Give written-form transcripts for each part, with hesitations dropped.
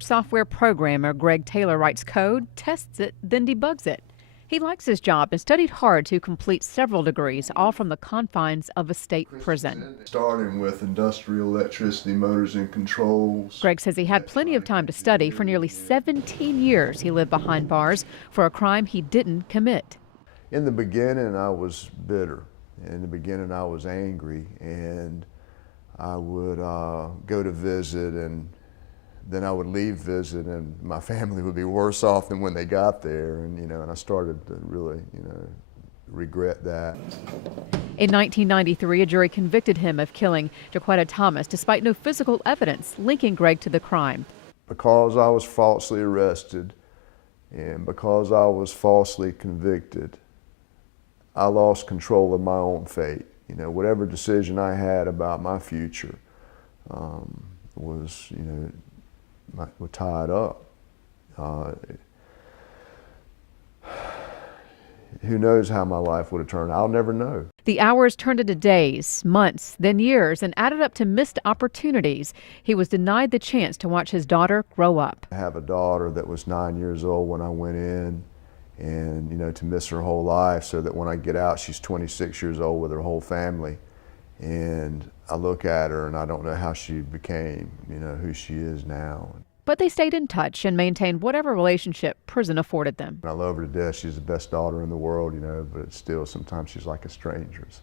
Software programmer Greg Taylor writes code, tests it, then debugs it. He likes his job and studied hard to complete several degrees, all from the confines of a state prison. Starting with industrial electricity, motors and controls. Greg says he had plenty of time to study. For nearly 17 years, he lived behind bars for a crime he didn't commit. In the beginning, I was bitter. In the beginning, I was angry, and I would go to visit, and then I would leave visit, and my family would be worse off than when they got there, and I started to really, regret that. In 1993, a jury convicted him of killing Jaquetta Thomas, despite no physical evidence linking Greg to the crime. Because I was falsely arrested, and because I was falsely convicted, I lost control of my own fate. Whatever decision I had about my future was tied up. Who knows how my life would have turned out? I'll never know. The hours turned into days, months, then years, and added up to missed opportunities. He was denied the chance to watch his daughter grow up. I have a daughter that was 9 years old when I went in, and to miss her whole life, so that when I get out, she's 26 years old with her whole family. And I look at her and I don't know how she became, who she is now. But they stayed in touch and maintained whatever relationship prison afforded them. I love her to death. She's the best daughter in the world, but still sometimes she's like a stranger. So.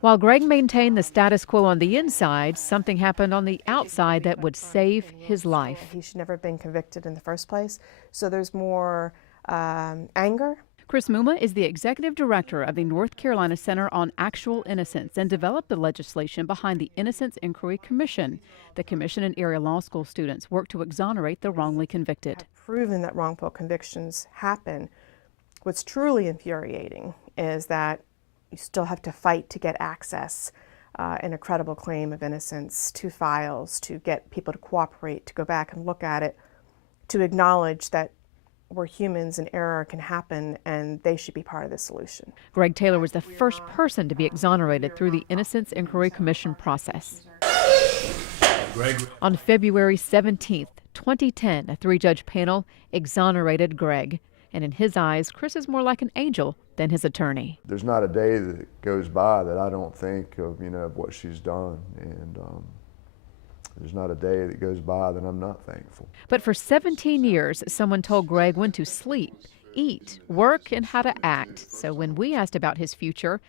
While Greg maintained the status quo on the inside, something happened on the outside that would save his life. He should never have been convicted in the first place. So there's more anger. Chris Muma is the executive director of the North Carolina Center on Actual Innocence and developed the legislation behind the Innocence Inquiry Commission. The commission and area law school students work to exonerate the wrongly convicted. Proven that wrongful convictions happen. What's truly infuriating is that you still have to fight to get access in a credible claim of innocence to files, to get people to cooperate, to go back and look at it, to acknowledge that we're humans and error can happen and they should be part of the solution. Greg Taylor was the first person to be exonerated through the Innocence Inquiry Commission process. On February 17th, 2010, a three-judge panel exonerated Greg. And in his eyes, Chris is more like an angel than his attorney. There's not a day that goes by that I don't think of, of what she's done. And there's not a day that goes by that I'm not thankful. But for 17 years, someone told Greg when to sleep, eat, work, and how to act. So when we asked about his future,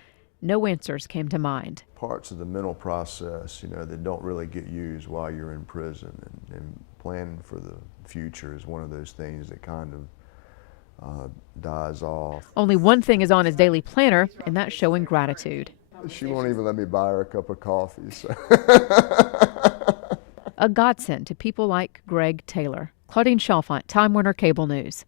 no answers came to mind. Parts of the mental process, that don't really get used while you're in prison. And planning for the future is one of those things that kind of dies off. Only one thing is on his daily planner, and that's showing gratitude. She won't even let me buy her a cup of coffee. So. A godsend to people like Greg Taylor. Claudine Chalfant, Time Warner Cable News.